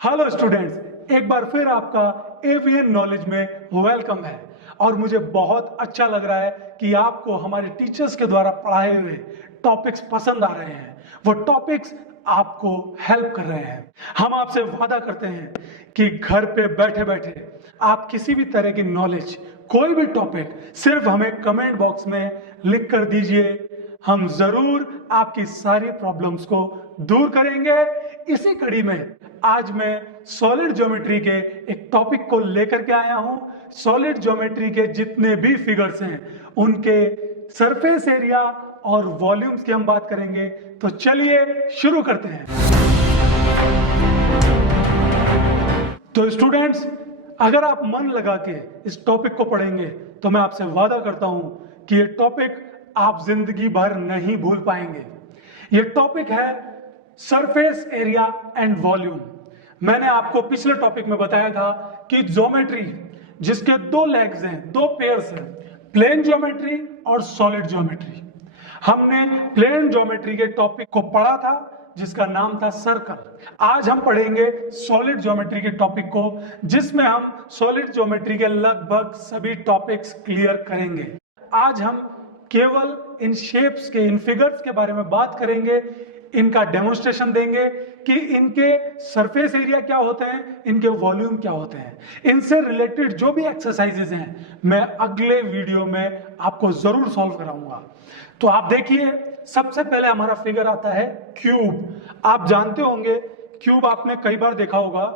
Hello students, एक बार फिर आपका एवीएन नॉलेज में वेलकम है। और मुझे बहुत अच्छा लग रहा है कि आपको हमारे टीचर्स के द्वारा पढ़ाए हुए टॉपिक्स पसंद आ रहे हैं। वो टॉपिक्स आपको हेल्प कर रहे हैं। हम आपसे वादा करते हैं कि घर पे बैठे बैठे आप किसी भी तरह की नॉलेज, कोई भी टॉपिक सिर्फ हमें कमेंट बॉक्स में लिख कर दीजिए। हम जरूर आपकी सारी प्रॉब्लम्स को दूर करेंगे। इसी कड़ी में आज मैं सॉलिड ज्योमेट्री के एक टॉपिक को लेकर के आया हूं। सॉलिड ज्योमेट्री के जितने भी फिगर्स हैं उनके सरफेस एरिया और वॉल्यूम्स की हम बात करेंगे। तो चलिए शुरू करते हैं। तो स्टूडेंट्स, अगर आप मन लगा के इस टॉपिक को पढ़ेंगे तो मैं आपसे वादा करता हूं कि ये टॉपिक आप जिंदगी भर नहीं भूल पाएंगे। ये टॉपिक है सरफेस एरिया एंड वॉल्यूम। मैंने आपको पिछले टॉपिक में बताया था कि ज्योमेट्री जिसके दो लेग्स हैं, दो पेयर्स हैं, प्लेन ज्योमेट्री और सॉलिड ज्योमेट्री। हमने प्लेन ज्योमेट्री के टॉपिक को पढ़ा था जिसका नाम था सर्कल। आज हम पढ़ेंगे सॉलिड ज्योमेट्री के टॉपिक को, जिसमें हम सॉलिड ज्योमेट्री के लगभग सभी टॉपिक्स क्लियर करेंगे। आज हम केवल इन शेप्स के, इन फिगर्स के बारे में बात करेंगे, इनका डेमोन्स्ट्रेशन देंगे कि इनके सरफेस एरिया क्या होते हैं, इनके वॉल्यूम क्या होते हैं। इनसे रिलेटेड जो भी एक्सरसाइजेज हैं मैं अगले वीडियो में आपको जरूर सॉल्व कराऊंगा। तो आप देखिए, सबसे पहले हमारा फिगर आता है क्यूब। आप जानते होंगे क्यूब आपने कई बार देखा होगा।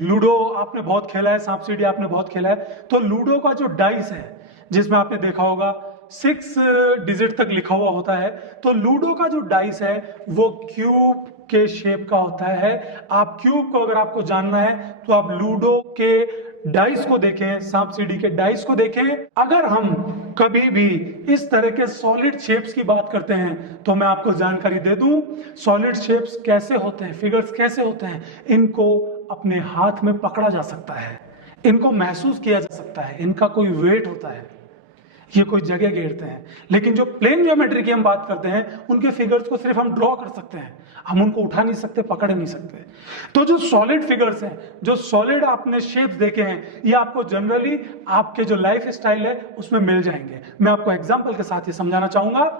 लूडो आपने बहुत खेला है, सांप सीढ़ी आपने बहुत खेला है। तो लूडो का जो डाइस है जिसमें आपने देखा होगा 6 डिजिट तक लिखा हुआ होता है, तो लूडो का जो डाइस है वो क्यूब के शेप का होता है। आप क्यूब को अगर आपको जानना है तो आप लूडो के डाइस को देखें, सांप सीढ़ी के डाइस को देखें। अगर हम कभी भी इस तरह के सॉलिड शेप्स की बात करते हैं तो मैं आपको जानकारी दे दूं, सॉलिड शेप्स कैसे होते हैं, फिगर्स कैसे होते हैं। इनको अपने हाथ में पकड़ा जा सकता है, इनको महसूस किया जा सकता है, इनका कोई वेट होता है, ये कोई जगह घेरते हैं। लेकिन जो प्लेन ज्योमेट्री की हम बात करते हैं उनके फिगर्स को सिर्फ हम ड्रॉ कर सकते हैं, हम उनको उठा नहीं सकते, पकड़ नहीं सकते। तो जो सॉलिड फिगर्स हैं, जो सॉलिड आपने शेप्स देखे हैं, ये आपको जनरली आपके जो लाइफ स्टाइल है उसमें मिल जाएंगे। मैं आपको एग्जांपल के साथ ही समझाना चाहूंगा।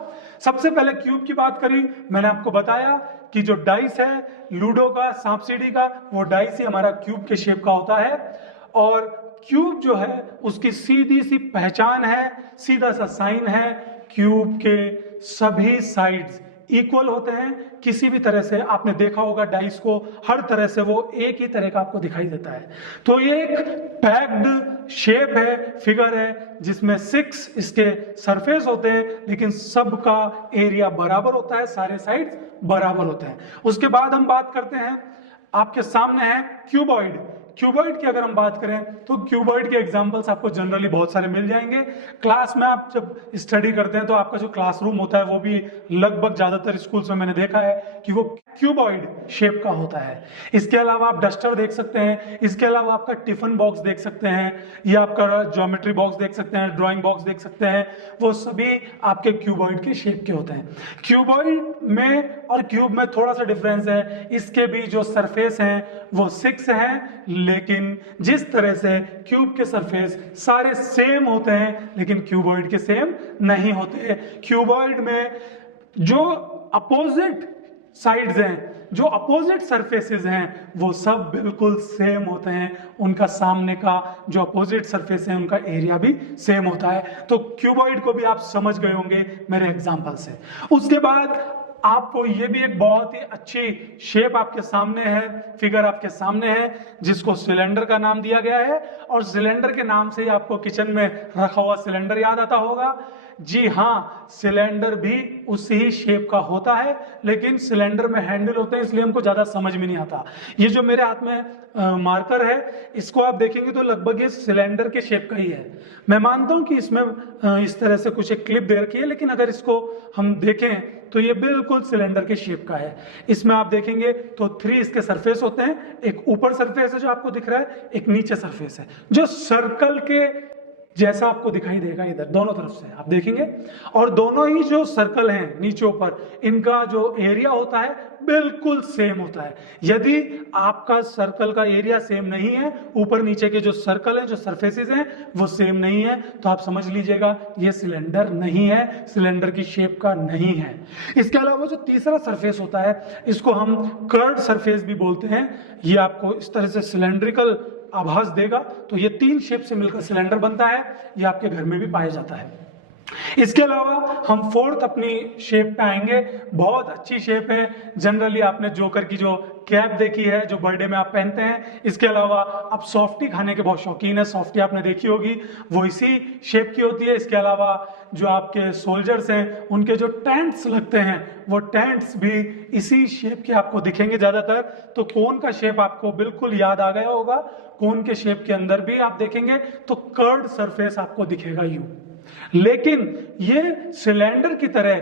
सबसे पहले क्यूब की बात करी, मैंने आपको बताया कि जो डाइस है लूडो का, सांप सीढ़ी का, वो डाइस ही हमारा क्यूब के शेप का होता है। और क्यूब जो है उसकी सीधी सी पहचान है, सीधा सा साइन है, क्यूब के सभी साइड्स इक्वल होते हैं। किसी भी तरह से आपने देखा होगा डाइस को, हर तरह से वो एक ही तरह का आपको दिखाई देता है। तो ये एक पैक्ड शेप है, फिगर है, जिसमें 6 इसके सरफेस होते हैं, लेकिन सबका एरिया बराबर होता है, सारे साइड्स बराबर होते हैं। उसके बाद हम बात करते हैं, आपके सामने है क्यूबॉइड। क्यूबॉइड की अगर हम बात करें तो क्यूबॉइड के एग्जांपल्स आपको जनरली बहुत सारे मिल जाएंगे। क्लास में आप जब स्टडी करते हैं तो आपका जो क्लासरूम होता है वो भी लगभग ज्यादातर स्कूल्स में मैंने देखा है कि वो क्यूबॉइड शेप का होता है। इसके अलावा आप डस्टर देख सकते हैं, इसके अलावा आपका टिफिन बॉक्स देख सकते हैं, या आपका ज्योमेट्री बॉक्स देख सकते हैं, ड्राइंग बॉक्स देख सकते हैं, वो सभी आपके क्यूबॉइड के शेप के होते हैं। क्यूबॉइड में और क्यूब में थोड़ा सा डिफरेंस है, इसके भी जो सरफेस हैं वो 6 हैं, लेकिन जिस तरह से क्यूब के सरफेस सारे सेम होते हैं लेकिन क्यूबॉइड के सेम नहीं होते। क्यूबॉइड में जो अपोजिट साइड्स हैं, जो अपोजिट सरफेसेस हैं, वो सब बिल्कुल सेम होते हैं। उनका सामने का जो अपोजिट सरफेस है उनका एरिया भी सेम होता है। तो क्यूबॉइड को भी आप समझ गए होंगे मेरे एग्जांपल से। उसके बाद आपको ये भी एक बहुत ही अच्छी शेप आपके सामने है, फिगर आपके सामने है, जिसको सिलेंडर का नाम दिया गया है। और सिलेंडर के नाम से ही आपको किचन में रखा हुआ सिलेंडर याद आता होगा। जी हाँ, सिलेंडर भी उसी ही शेप का होता है, लेकिन सिलेंडर में हैंडल होते हैं इसलिए हमको ज्यादा समझ में नहीं आता। ये जो मेरे हाथ में मार्कर है, इसको आप देखेंगे तो लगभग ये सिलेंडर के शेप का ही है। मैं मानता हूं कि इसमें इस तरह से कुछ एक क्लिप दे रखी है, लेकिन अगर इसको हम देखें तो ये बिल्कुल सिलेंडर के शेप का है। इसमें आप देखेंगे तो 3 इसके सरफेस होते हैं, एक ऊपर सरफेस है जो आपको दिख रहा है, एक नीचे सरफेस है जो सर्कल के जैसा आपको दिखाई देगा। इधर दोनों तरफ से आप देखेंगे, और दोनों ही जो सर्कल हैं नीचे ऊपर, इनका जो एरिया होता है बिल्कुल सेम होता है। यदि आपका सर्कल का एरिया सेम नहीं है, ऊपर नीचे के जो सर्कल है, जो सरफेसेस हैं वो सेम नहीं है, तो आप समझ लीजिएगा ये सिलेंडर नहीं है, सिलेंडर की शेप का नहीं है। इसके अलावा जो तीसरा सरफेस होता है इसको हम कर्व्ड सरफेस भी बोलते हैं। ये आपको इस तरह से सिलेंड्रिकल आभास देगा। तो ये 3 शेप से मिलकर सिलेंडर बनता है, ये आपके घर में भी पाया जाता है। इसके अलावा हम फोर्थ अपनी शेप पे आएंगे। बहुत अच्छी शेप है, जनरली आपने जोकर की जो कैप देखी है जो बर्थडे में आप पहनते हैं। इसके अलावा आप सॉफ्टी खाने के बहुत शौकीन है, सॉफ्टी आपने देखी होगी, वो इसी शेप की होती है। इसके अलावा जो आपके सोल्जर्स हैं उनके जो टेंट्स लगते हैं वो टेंट्स भी इसी शेप के आपको दिखेंगे ज्यादातर। तो कोन का शेप आपको बिल्कुल याद आ गया होगा, कोन के शेप के अंदर भी आप देखेंगे तो कर्व्ड सरफेस आपको दिखेगा यूं। लेकिन ये सिलेंडर की तरह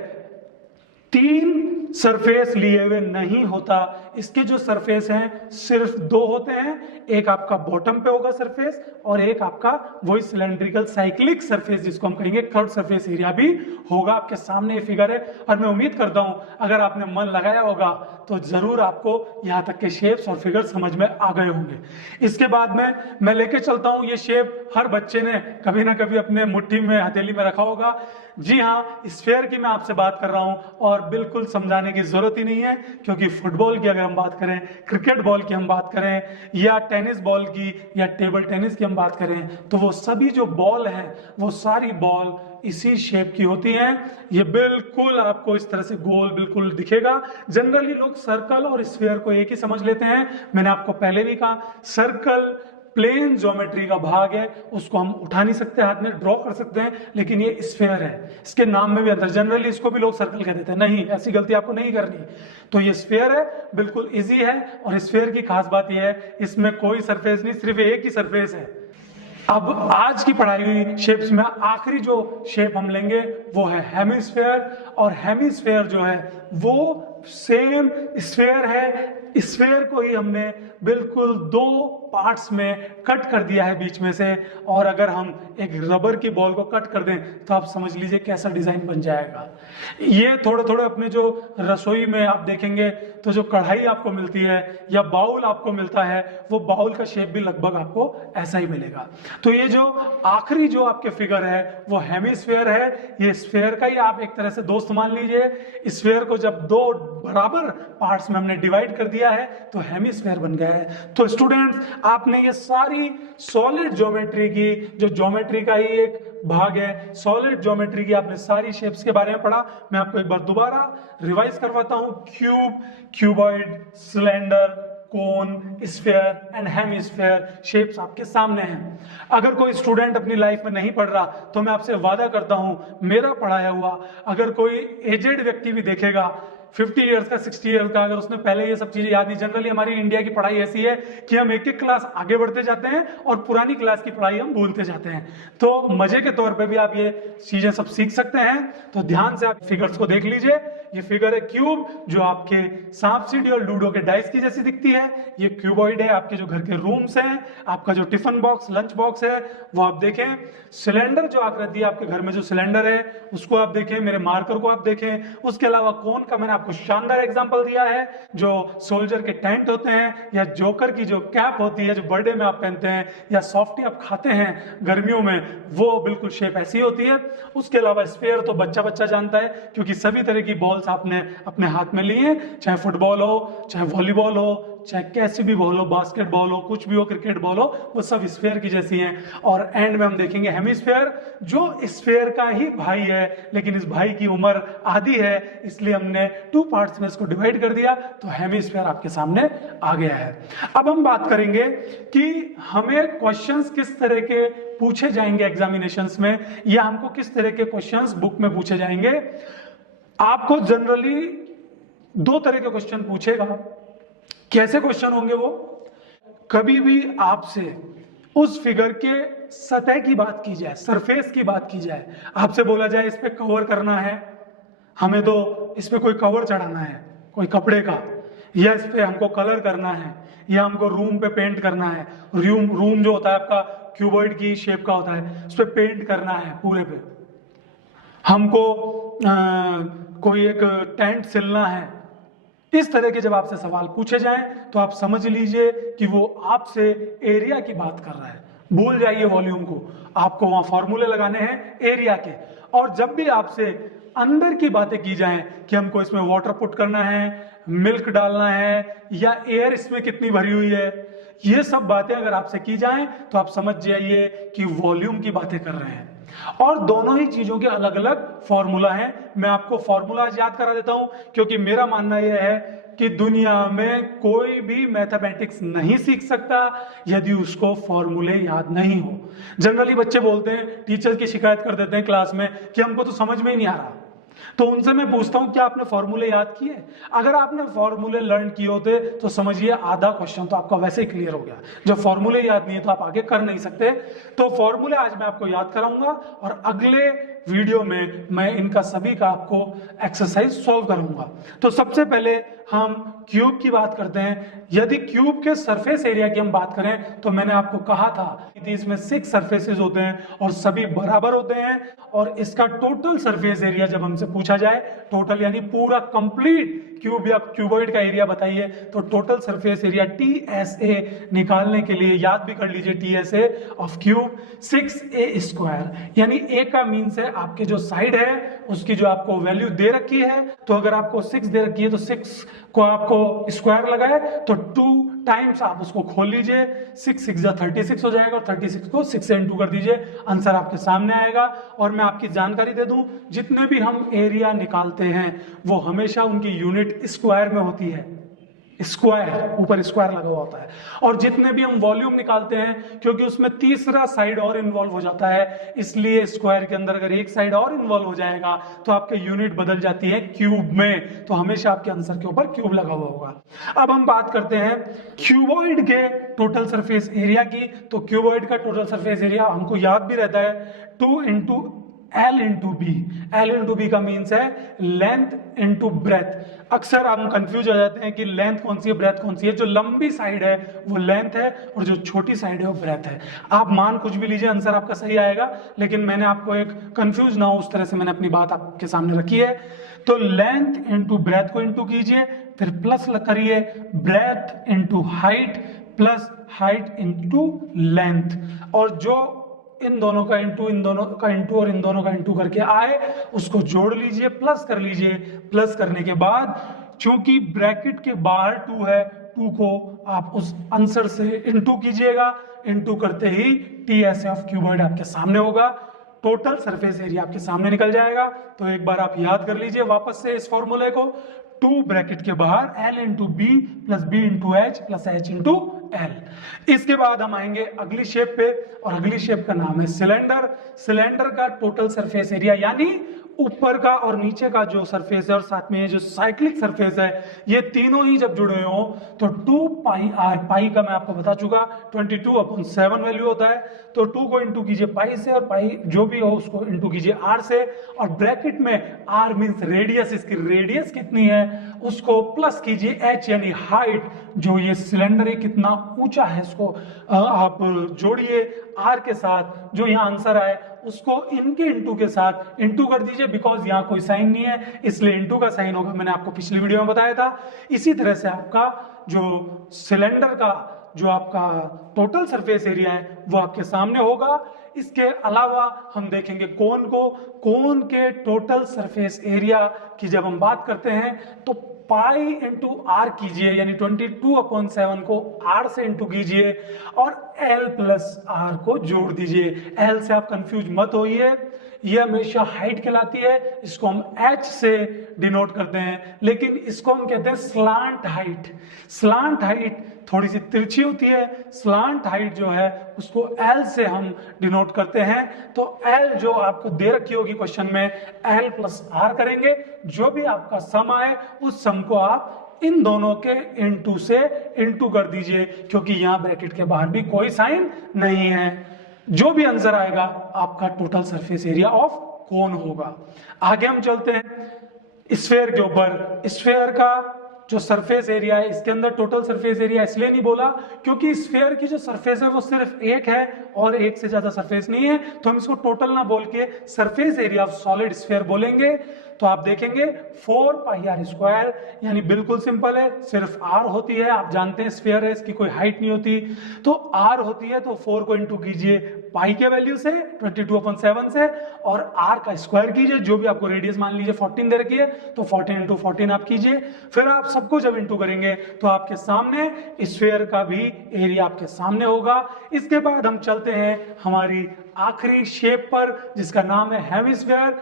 3 सरफेस लिए हुए नहीं होता। इसके जो सरफेस हैं सिर्फ 2 होते हैं, एक आपका बॉटम पे होगा सरफेस और एक आपका वही सिलेंड्रिकल साइक्लिक सरफेस जिसको हम कहेंगे कर्व सरफेस एरिया भी होगा। आपके सामने ये फिगर है और मैं उम्मीद करता हूं अगर आपने मन लगाया होगा तो जरूर आपको यहां तक के शेप्स और फिगर समझ में आ गए होंगे। इसके बाद में मैं लेके चलता हूं, ये शेप हर बच्चे ने कभी ना कभी अपने मुट्ठी में हथेली में रखा होगा। जी हाँ, स्फीयर की मैं आपसे बात कर रहा हूं और बिल्कुल समझाने की जरूरत ही नहीं है, क्योंकि फुटबॉल की अगर हम बात करें, क्रिकेट बॉल की हम बात करें या टेनिस बॉल की या टेबल टेनिस की हम बात करें तो वो सभी जो बॉल है वो सारी बॉल इसी शेप की होती हैं। ये बिल्कुल आपको इस तरह से गोल बिल्कुल दिखेगा। जनरली लोग सर्कल और स्फीयर को एक ही समझ लेते हैं। मैंने आपको पहले भी कहा सर्कल प्लेन ज्योमेट्री का भाग है, उसको हम उठा नहीं सकते, हाथ में ड्रॉ कर सकते हैं, लेकिन ये स्फीयर है, इसके नाम में भी अंदर। जनरली इसको भी लोग सर्कल कह देते हैं, नहीं, ऐसी गलती आपको नहीं करनी। तो ये स्फीयर है, बिल्कुल इजी है। और स्फीयर की खास बात यह है इसमें कोई सरफेस नहीं, सिर्फ एक ही सरफेस है। अब आज की पढ़ाई हुई शेप्स में आखिरी जो शेप हम लेंगे वो है हेमिस्फीयर। और हेमिस्फीयर जो है वो सेम स्फीयर है, स्फीयर को ही हमने बिल्कुल 2 पार्ट्स में कट कर दिया है बीच में से। और अगर हम एक रबर की बॉल को कट कर दें तो आप समझ लीजिए कैसा डिजाइन बन जाएगा। ये थोड़े थोड़े अपने जो रसोई में आप देखेंगे तो जो कढ़ाई आपको मिलती है या बाउल आपको मिलता है वो बाउल का शेप भी लगभग आपको ऐसा ही मिलेगा। तो ये जो आखिरी जो आपके फिगर है वो हेमिस्फीयर है। ये स्फीयर का ही आप एक तरह से दोस्त मान लीजिए। स्फीयर को जब 2 बराबर पार्ट्स में हमने डिवाइड कर दिया है तो हेमिस्फीयर बन गया है। तो स्टूडेंट्स, आपने ये सारी सॉलिड ज्योमेट्री की, जो ज्योमेट्री का ही एक भाग है, सॉलिड ज्योमेट्री की आपने सारी शेप्स के बारे में पढ़ा। मैं आपको एक बार दोबारा रिवाइज करवाता हूं। Cube, cuboid, cylinder, cone, sphere and hemisphere shapes आपके सामने हैं। अगर कोई स्टूडेंट अपनी लाइफ में नहीं पढ़ रहा तो मैं आपसे वादा करता हूं मेरा पढ़ाया हुआ अगर कोई एजेड व्यक्ति भी देखेगा 50 इयर्स का, 60 इयर्स का, अगर उसने पहले ये सब चीजें याद नहीं। जनरली हमारी इंडिया की पढ़ाई ऐसी है कि हम एक क्लास आगे बढ़ते जाते हैं और पुरानी क्लास की पढ़ाई हम भूलते जाते हैं। तो मजे के तौर पे भी आप ये चीजें सब सीख सकते हैं। तो ध्यान से आप फिगर्स को देख लीजिए। ये फिगर है क्यूब, जो आपके सांप सीढ़ी और लूडो के डाइस की जैसी दिखती है। ये क्यूबॉइड है, आपके जो घर के रूम्स हैं, आपका जो टिफिन बॉक्स, लंच बॉक्स है वो आप देखें। सिलेंडर जो आकृति है आपके घर में, जो सिलेंडर है उसको आप देखें, मेरे मार्कर को आप देखें। उसके अलावा कोन का मैंने आपको शानदार एग्जांपल दिया है, जो सोल्जर के टेंट होते हैं या जोकर की जो कैप होती है जो बर्थडे में आप पहनते हैं या सॉफ्टी आप खाते हैं गर्मियों में, वो बिल्कुल शेप ऐसी होती है। उसके अलावा स्फीयर तो बच्चा बच्चा जानता है, क्योंकि सभी तरह की बॉल्स आपने अपने हाथ में ली हैं, चाहे फुटबॉल हो, चाहे वॉलीबॉल हो, चाहे कैसी भी बॉल हो, बास्केटबॉल हो, कुछ भी हो, क्रिकेट बॉल हो, वो सब स्फीयर की जैसी हैं। और एंड में हम देखेंगे हेमिस्फीयर, जो स्फीयर का ही भाई है, लेकिन इस भाई की उम्र आधी है, इसलिए हमने 2 पार्ट्स में इसको डिवाइड कर दिया, तो हेमिस्फीयर आपके सामने आ गया है। अब हम बात करेंगे कि हमें क्वेश्चंस किस तरह के पूछे जाएंगे एग्जामिनेशंस में, या हमको किस तरह के क्वेश्चंस बुक में पूछे जाएंगे। आपको जनरली 2 तरह के क्वेश्चन पूछेगा। कैसे क्वेश्चन होंगे वो? कभी भी आपसे उस फिगर के सतह की बात की जाए, सरफेस की बात की जाए, आपसे बोला जाए इस पे कवर करना है, हमें तो इस पे कोई कवर चढ़ाना है कोई कपड़े का, या इस पे हमको कलर करना है, या हमको रूम पे पेंट करना है। रूम जो होता है आपका क्यूबॉइड की शेप का होता है, उस पे पेंट करना है पूरे पे। हमको कोई एक टेंट सिलना है, इस तरह के जब आपसे सवाल पूछे जाएं तो आप समझ लीजिए कि वो आपसे एरिया की बात कर रहा है। भूल जाइए वॉल्यूम को, आपको वहां फॉर्मूले लगाने हैं एरिया के। और जब भी आपसे अंदर की बातें की जाएं कि हमको इसमें वाटर पुट करना है, मिल्क डालना है, या एयर इसमें कितनी भरी हुई है, ये सब बातें अगर आपसे की जाएं तो आप समझ जाइए कि वॉल्यूम की बातें कर रहे हैं। और दोनों ही चीजों के अलग अलग फॉर्मूला हैं। मैं आपको फॉर्मूला याद करा देता हूं, क्योंकि मेरा मानना यह है कि दुनिया में कोई भी मैथमेटिक्स नहीं सीख सकता यदि उसको फॉर्मूले याद नहीं हो। जनरली बच्चे बोलते हैं, टीचर की शिकायत कर देते हैं क्लास में कि हमको तो समझ में ही नहीं आ रहा। तो उनसे मैं पूछता हूं, क्या आपने फॉर्मूले याद किए? अगर आपने फॉर्मूले लर्न किए होते तो समझिए आधा क्वेश्चन तो आपका वैसे ही क्लियर हो गया। जब फॉर्मूले याद नहीं है तो आप आगे कर नहीं सकते। तो फॉर्मूले आज मैं आपको याद कराऊंगा और अगले वीडियो में मैं इनका सभी का आपको एक्सरसाइज सॉल्व करूंगा। तो सबसे पहले हम क्यूब की बात करते हैं। यदि क्यूब के सरफेस एरिया की हम बात करें तो मैंने आपको कहा था कि इसमें 6 सरफेसेस होते हैं और सभी बराबर होते हैं। और इसका टोटल सरफेस एरिया जब हमसे पूछा जाए, टोटल यानी पूरा कंप्लीट क्यूब या क्यूबॉइड का एरिया बताइए, तो टोटल सरफेस एरिया TSA निकालने के लिए याद भी कर लीजिए, TSA ऑफ क्यूब 6a², यानी a का मीन्स है आपके जो साइड है उसकी जो आपको वैल्यू दे रखी है। तो अगर आपको 6 दे रखी है तो 6 को आपको स्क्वायर लगाए तो 2 टाइम्स आप उसको खोल लीजिए, 6 6 जा 36 हो जाएगा और 36 को 6 से इंटू कर दीजिए, आंसर आपके सामने आएगा। और मैं आपकी जानकारी दे दूं, जितने भी हम एरिया निकालते हैं वो हमेशा उनकी यूनिट स्क्वायर में होती है। स्क्वायर, ऊपर स्क्वायर लगा हुआ होता है। और जितने भी हम वॉल्यूम निकालते हैं, क्योंकि उसमें तीसरा साइड और इन्वॉल्व हो जाता है, इसलिए स्क्वायर के अंदर अगर एक साइड और इन्वॉल्व हो जाएगा तो आपके यूनिट बदल जाती है क्यूब में। तो हमेशा आपके आंसर के ऊपर क्यूब लगा हुआ होगा। अब हम बात करते हैं क्यूबॉइड के टोटल सरफेस एरिया की। तो क्यूबॉइड का टोटल सरफेस एरिया हमको याद भी रहता है 2 into L into B. L into B का मीन्स है लेंथ इंटू ब्रेथ। अक्सर हम कंफ्यूज हो जाते हैं कि लेंथ कौन सी है, ब्रेथ कौन सी है। जो लंबी साइड है वो लेंथ है और जो छोटी साइड है वो ब्रेथ है। आप मान कुछ भी लीजिए, आंसर आपका सही आएगा, लेकिन मैंने आपको एक कंफ्यूज ना हो उस तरह से मैंने अपनी बात आपके सामने रखी है। तो लेंथ इंटू ब्रेथ को इंटू कीजिए, फिर प्लस करिए breath into height plus height into length, और जो इन दोनों का इंटू, इन दोनों का इंटू और इन दोनों का इंटू करके आए उसको जोड़ लीजिए, प्लस कर लीजिए। प्लस करने के बाद चूंकि ब्रैकेट के बाहर 2 है, 2 को आप उस आंसर से इंटू कीजिएगा। इंटू करते ही TSA ऑफ क्यूबॉइड आपके सामने होगा, टोटल सरफेस एरिया आपके सामने निकल जाएगा। तो एक बार आप याद कर लीजिए वापस से इस फॉर्मूले को, 2 ब्रैकेट के बाहर L into B plus B into H plus H into L. इसके बाद हम आएंगे अगली शेप पे, और अगली शेप का नाम है सिलेंडर। सिलेंडर का टोटल सरफेस एरिया यानी ऊपर का और नीचे का जो सरफेस है और साथ में ये जो साइक्लिक सरफेस है, ये तीनों ही जब जुड़े हो तो 2 पाई आर, पाई का मैं आपको बता चुका 22/7 वैल्यू होता है। तो 2 को इंटू कीजिए पाई से और पाई जो भी हो उसको इंटू कीजिए आर से, और ब्रैकेट में आर मींस रेडियस, इसकी रेडियस कितनी है उसको प्लस कीजिए एच यानी हाइट, जो ये सिलेंडर है कितना ऊंचा है इसको आप जोड़िए आर के साथ। जो यहाँ आंसर आए उसको इनके इंटू के साथ इंटू कर दीजिए, बिकॉज यहाँ कोई साइन नहीं है इसलिए इंटू का साइन होगा, मैंने आपको पिछली वीडियो में बताया था। इसी तरह से आपका जो सिलेंडर का जो आपका टोटल सरफेस एरिया है वो आपके सामने होगा। इसके अलावा हम देखेंगे कोन को। कोन के टोटल सरफेस एरिया की जब हम बात करते हैं तो पाई इंटू आर कीजिए, यानी 22/7 को आर से इंटू कीजिए और एल प्लस आर को जोड़ दीजिए। एल से आप कंफ्यूज मत होइए, ये हमेशा हाइट कहलाती है, इसको हम एच से डिनोट करते हैं, लेकिन इसको हम कहते हैं स्लांट हाइट। स्लांट हाइट थोड़ी सी तिरछी होती है, स्लांट हाइट जो है उसको एल से हम डिनोट करते हैं। तो एल जो आपको दे रखी होगी क्वेश्चन में, एल प्लस आर करेंगे, जो भी आपका सम आए उस सम को आप इन दोनों के इंटू से इंटू कर दीजिए, क्योंकि यहां ब्रैकेट के बाहर भी कोई साइन नहीं है। जो भी आंसर आएगा आपका टोटल सरफेस एरिया ऑफ कोन होगा। आगे हम चलते हैं स्फेयर के ऊपर। स्फेयर का जो सरफेस एरिया है, इसके अंदर टोटल सरफेस एरिया इसलिए नहीं बोला क्योंकि स्फेयर की जो सरफेस है वो सिर्फ एक है और एक से ज्यादा सरफेस नहीं है, तो हम इसको टोटल ना बोल के surface area of solid sphere बोलेंगे। तो आप देखेंगे 4 पाई आर स्क्वायर, यानी बिल्कुल सिंपल है, सिर्फ आर होती है, आप जानते हैं स्फीयर है, इसकी कोई हाइट नहीं होती, तो आर होती है, तो 4 को इंटू कीजिए पाई के वैल्यू से 22/7 से, और आर का स्क्वायर कीजिए, जो भी आपको रेडियस मान लीजिए 14 दे रखी है, तो 14 इंटू 14 आप कीजिए, फिर आप सबको जब इंटू करेंगे तो आपके सामने स्फीयर का भी एरिया आपके सामने होगा। इसके बाद हम चलते हैं हमारी आखिरी शेप पर, जिसका नाम है हेमिस्फीयर।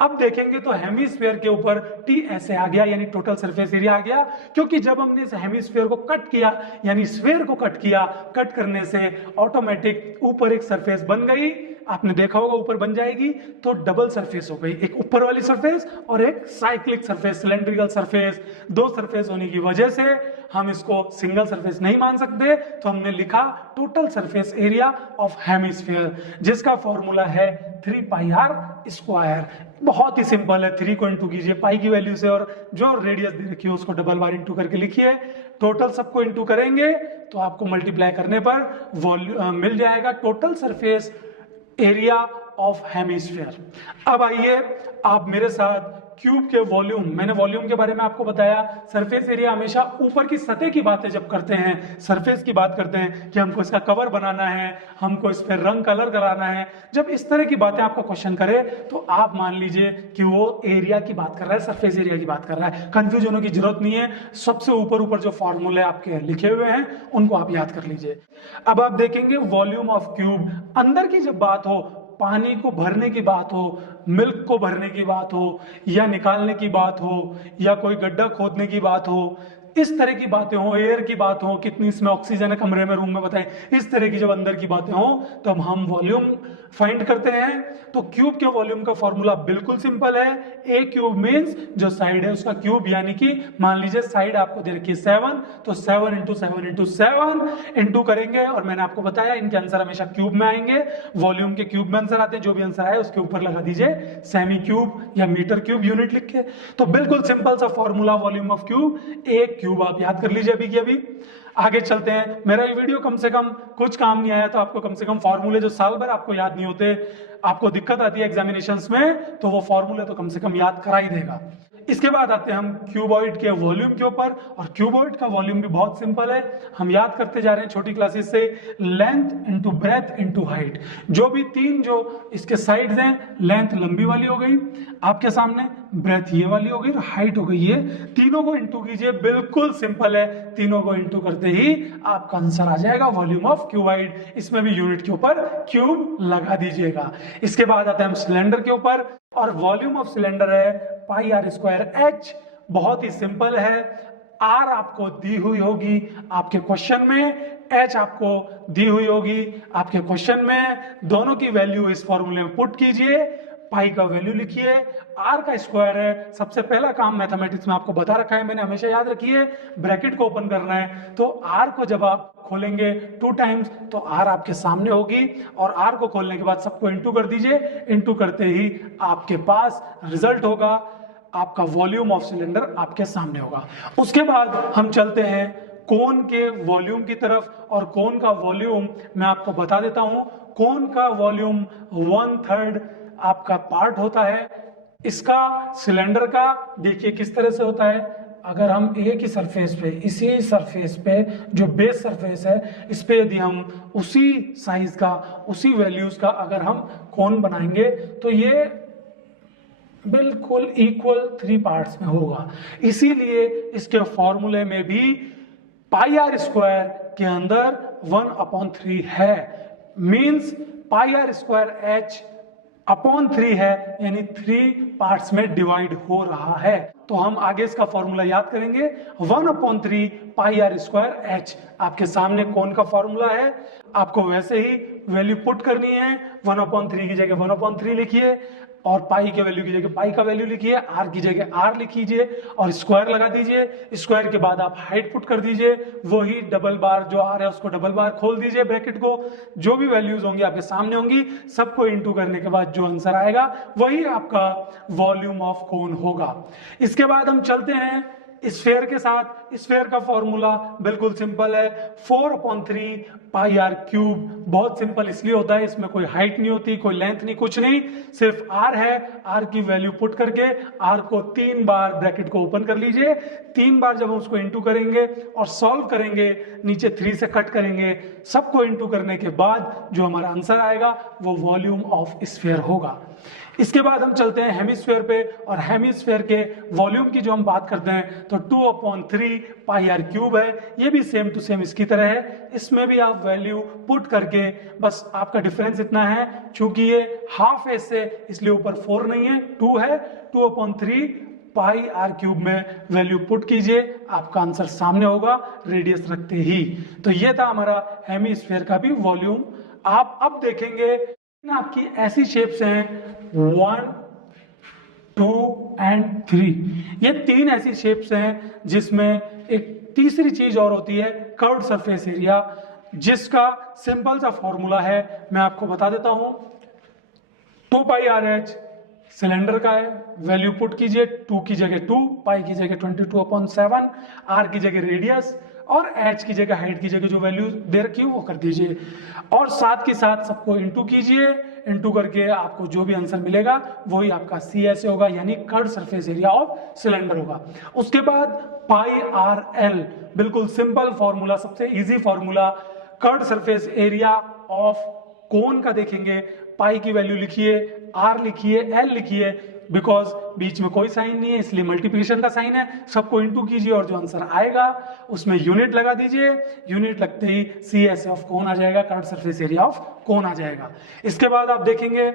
अब देखेंगे तो हेमिस्फीयर के ऊपर टी ऐसे आ गया, यानी टोटल सरफेस एरिया आ गया, क्योंकि जब हमने इस हेमिस्फीयर को कट किया, यानी स्फीयर को कट किया, कट करने से ऑटोमेटिक ऊपर एक सरफेस बन गई, आपने देखा होगा ऊपर बन जाएगी, तो डबल सरफेस हो गई, एक ऊपर वाली सरफेस और एक साइक्लिक सरफेस, सिलेंड्रिकल सरफेस। दो सरफेस होने की वजह से हम इसको सिंगल सरफेस नहीं मान सकते, तो हमने लिखा total surface area of hemisphere, जिसका फॉर्मूला है 3 पाई आर स्क्वायर। बहुत ही सिंपल है, 3 को इंटू कीजिए पाई की वैल्यू से, और जो रेडियस दे रखी है उसको डबल बार इंटू करके लिखिए, टोटल सबको इंटू करेंगे तो आपको मल्टीप्लाई करने पर वॉल्यूम मिल जाएगा total surface area of hemisphere. अब आइए आप मेरे साथ क्यूब के वॉल्यूम, मैंने वॉल्यूम के बारे में आपको बताया, सरफेस एरिया हमेशा ऊपर की सतह की बातें जब करते हैं, सरफेस की बात करते हैं कि हमको इसका कवर बनाना है, हमको इस पर रंग कलर कराना है, जब इस तरह की बातें आपको क्वेश्चन करे तो आप मान लीजिए कि वो एरिया की बात कर रहा है, सरफेस एरिया की बात कर रहा है, कंफ्यूज होने की जरूरत नहीं है, सबसे ऊपर ऊपर जो फॉर्मूले आपके लिखे हुए हैं उनको आप याद कर लीजिए। अब आप देखेंगे वॉल्यूम ऑफ क्यूब, अंदर की जब बात हो, पानी को भरने की बात हो, मिल्क को भरने की बात हो, या निकालने की बात हो, या कोई गड्ढा खोदने की बात हो, इस तरह की बातें हो, एयर की बात हो, कितनी इसमें ऑक्सीजन है कमरे में, रूम में बताएं, इस तरह की जब अंदर की बातें हो तब हम वॉल्यूम फाइंड करते हैं। तो क्यूब के वॉल्यूम का फॉर्मूला बिल्कुल सिंपल है, ए क्यूब मींस जो साइड है उसका क्यूब, यानी कि मान लीजिए साइड आपको दे रखी है 7, तो 7 इंटू 7 इंटू 7 इंटू करेंगे, और मैंने आपको बताया इनके आंसर हमेशा क्यूब में आएंगे, वॉल्यूम के क्यूब में आंसर आते हैं, जो भी आंसर आए उसके ऊपर लगा दीजिए सेमी क्यूब या मीटर क्यूब यूनिट लिख के। तो बिल्कुल सिंपल सा फॉर्मूला वॉल्यूम ऑफ क्यूब, एक क्यूब, आप याद कर लीजिए अभी की अभी। आगे चलते हैं, मेरा ये वीडियो कम से कम कुछ काम नहीं आया तो आपको कम से कम फॉर्मूले जो साल भर आपको याद नहीं होते, आपको दिक्कत आती है एग्जामिनेशंस में, तो वो फॉर्मूले तो कम से कम याद करा ही देगा। इसके बाद आते हैं हम क्यूबॉइड के वॉल्यूम के ऊपर, और क्यूबॉइड का वॉल्यूम भी बहुत सिंपल है, हम याद करते जा रहे हैं छोटी क्लासेस से, length into breath into height. जो भी तीन जो इसके साइड्स हैं, लेंथ लंबी वाली हो गई आपके सामने, ब्रेथ ये वाली हो गई, और हाइट हो गई ये, तीनों को इंटू कीजिए, बिल्कुल सिंपल है, तीनों को इंटू करते ही आपका आंसर आ जाएगा वॉल्यूम ऑफ क्यूबॉइड। इसमें भी यूनिट के ऊपर क्यूब लगा दीजिएगा। इसके बाद आते हैं हम सिलेंडर के ऊपर, और वॉल्यूम ऑफ सिलेंडर है पाई आर स्क्वायर एच। बहुत ही सिंपल है, आर आपको दी हुई होगी आपके क्वेश्चन में, एच आपको दी हुई होगी आपके क्वेश्चन में, दोनों की वैल्यू इस फॉर्मूले में पुट कीजिए, पाई का वैल्यू लिखिए, आर का स्क्वायर है, सबसे पहला काम मैथमेटिक्स में आपको बता रखा है मैंने, हमेशा याद रखिए, ब्रैकेट को ओपन करना है, तो आर को जब आप खोलेंगे 2 टाइम्स तो आर आपके सामने होगी, और आर को खोलने के बाद सबको इंटू कर दीजिए, इंटू करते ही आपके पास रिजल्ट होगा, आपका वॉल्यूम ऑफ सिलेंडर आपके सामने होगा। उसके बाद हम चलते हैं कोन के वॉल्यूम की तरफ, और कोन का वॉल्यूम मैं आपको बता देता हूं, कोन का वॉल्यूम 1/3 आपका पार्ट होता है इसका सिलेंडर का। देखिए किस तरह से होता है, अगर हम एक ही सरफेस पे, इसी सरफेस पे जो बेस सरफेस है, इस पे यदि हम उसी साइज का, उसी वैल्यूज का अगर हम कोन बनाएंगे तो ये बिल्कुल इक्वल 3 पार्ट्स में होगा। इसीलिए इसके फॉर्मूले में भी पाई आर स्क्वायर के अंदर 1/3 है, means pi r square h upon 3 है, यानी 3 पार्ट्स में डिवाइड हो रहा है। तो हम आगे इसका फॉर्मूला याद करेंगे, 1/3 पाई आर स्क्वायर एच आपके सामने कोन का फॉर्मूला है, आपको वैसे ही वैल्यू पुट करनी है, 1/3 की जगह 1/3 लिखिए, और पाई के वैल्यू की जगह पाई का वैल्यू लिखिए, आर की जगह आर लिखिए, और स्क्वायर लगा दीजिए, स्क्वायर के बाद आप हाइट पुट कर दीजिए, वही डबल बार जो आर है उसको डबल बार खोल दीजिए ब्रैकेट को, जो भी वैल्यूज होंगी आपके सामने होंगी, सबको इंटू करने के बाद जो आंसर आएगा वही आपका वॉल्यूम ऑफ कोन होगा। इसके बाद हम चलते हैं स्फेयर के साथ, स्फेयर का फॉर्मूला बिल्कुल सिंपल है, 4/3 पाई आर क्यूब। बहुत सिंपल इसलिए होता है, इसमें कोई हाइट नहीं होती, कोई लेंथ नहीं, कुछ नहीं, सिर्फ आर है। आर की वैल्यू पुट करके आर को 3 बार ब्रैकेट को ओपन कर लीजिए, 3 बार जब हम उसको इंटू करेंगे और सॉल्व करेंगे, नीचे 3 से कट करेंगे, सबको इंटू करने के बाद जो हमारा आंसर आएगा वो वॉल्यूम ऑफ स्फीयर होगा। इसके बाद हम चलते हैं हेमिस्फीयर पे, और हेमिस्फीयर के वॉल्यूम की जो हम बात करते हैं तो 2/3 पाई आर क्यूब है। ये भी सेम टू सेम इसकी तरह है, इसमें भी आप वैल्यू पुट करके, बस आपका डिफरेंस इतना है, चूंकि ये हाफ है इससे इसलिए ऊपर 4 नहीं है, 2 है, 2/3 पाई आर क्यूब में वैल्यू पुट कीजिए, आपका आंसर सामने होगा रेडियस रखते ही। तो ये था हमारा हेमिस्फीयर का भी वॉल्यूम। आप अब देखेंगे आपकी ऐसी शेप्स हैं 1, 2 एंड 3। ये 3 ऐसी शेप्स हैं जिसमें एक तीसरी चीज और होती है, कर्व्ड सरफेस एरिया, जिसका सिंपल सा फॉर्मूला है, मैं आपको बता देता हूं। 2 पाई आर एच सिलेंडर का है, वैल्यू पुट कीजिए, 2 की जगह 2, पाई की जगह 22/7, आर की जगह रेडियस और एच की जगह हाइट की जगह जो वैल्यू दे रखी है वो कर दीजिए, और साथ के साथ सबको इंटू कीजिए। इंटू करके आपको जो भी आंसर मिलेगा वही आपका सी एस होगा, यानी curved surface area of cylinder होगा। उसके बाद पाई आर एल, बिल्कुल सिंपल फॉर्मूला, सबसे easy formula, curved surface area of कोन का देखेंगे, पाई की वैल्यू लिखिए, आर लिखिए, एल लिखिए, बिकॉज बीच में कोई साइन नहीं है इसलिए मल्टीप्लिकेशन का साइन है, सबको इंटू कीजिए और जो आंसर आएगा उसमें यूनिट लगा दीजिए, यूनिट लगते ही सी एस ऑफ कोन आ जाएगा, curved surface area of cone आ जाएगा। इसके बाद आप देखेंगे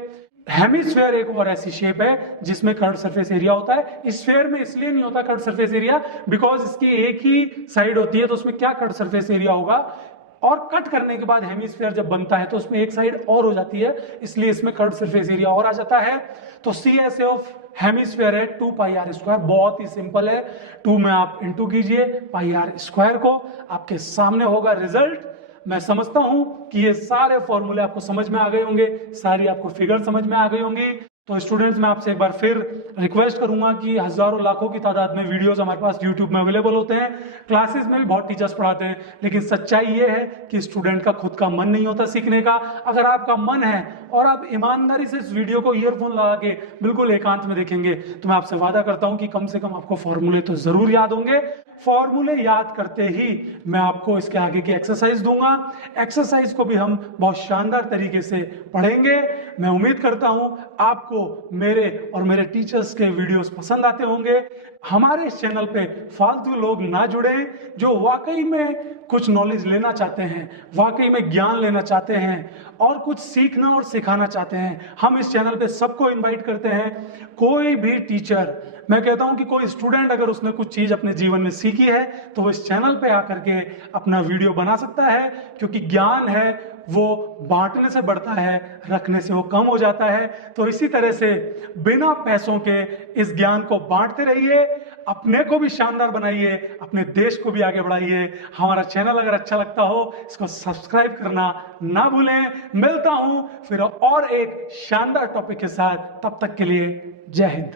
हेमिस्फीयर एक और ऐसी शेप है जिसमें कर्व्ड सरफेस एरिया होता है। स्फीयर में इसलिए नहीं होता कर्व्ड सरफेस एरिया बिकॉज इसकी एक ही साइड होती है, तो उसमें क्या कर्व्ड सरफेस एरिया होगा, और कट करने के बाद हेमिस्फीयर जब बनता है तो उसमें एक साइड और हो जाती है, इसलिए इसमें कर्व्ड सरफेस एरिया और आ जाता है। तो सी एस ऑफ हेमिस्फीयर है 2 पाई आर स्क्वायर, बहुत ही सिंपल है, 2 में आप इंटू कीजिए पाई आर स्क्वायर को, आपके सामने होगा रिजल्ट। मैं समझता हूं कि ये सारे फॉर्मूले आपको समझ में आ गए होंगे, सारी आपको फिगर समझ में आ गई होंगी। तो स्टूडेंट्स, मैं आपसे एक बार फिर रिक्वेस्ट करूंगा कि हजारों लाखों की तादाद में वीडियोस हमारे पास यूट्यूब में अवेलेबल होते हैं, क्लासेस में भी बहुत टीचर्स पढ़ाते हैं, लेकिन सच्चाई ये है कि स्टूडेंट का खुद का मन नहीं होता सीखने का। अगर आपका मन है और आप ईमानदारी से इस वीडियो को ईयरफोन लगा के बिल्कुल एकांत में देखेंगे तो मैं आपसे वादा करता हूं कि कम से कम आपको फॉर्मूले तो जरूर याद होंगे। फॉर्मूले याद करते ही मैं आपको इसके आगे की एक्सरसाइज दूंगा, एक्सरसाइज को भी हम बहुत शानदार तरीके से पढ़ेंगे। मैं उम्मीद करता हूं आपको मेरे और मेरे टीचर्स के वीडियोस पसंद आते होंगे। हमारे इस चैनल पे फालतू लोग ना जुड़े, जो वाकई में कुछ नॉलेज लेना चाहते हैं, वाकई में ज्ञान लेना चाहते हैं और कुछ सीखना और सिखाना चाहते हैं। हम इस चैनल पे सबको इनवाइट करते हैं। कोई भी टीचर, मैं कहता हूं कि कोई स्टूडेंट अगर उसने कुछ चीज अपने जीवन में सीखी है तो वो इस चैनल पे आकर के अपना वीडियो बना सकता है, क्योंकि ज्ञान है वो बांटने से बढ़ता है, रखने से वो कम हो जाता है। तो इसी तरह से बिना पैसों के इस ज्ञान को बांटते रहिए, अपने को भी शानदार बनाइए, अपने देश को भी आगे बढ़ाइए। हमारा चैनल अगर अच्छा लगता हो इसको सब्सक्राइब करना ना भूलें। मिलता हूं फिर और एक शानदार टॉपिक के साथ, तब तक के लिए जय हिंद।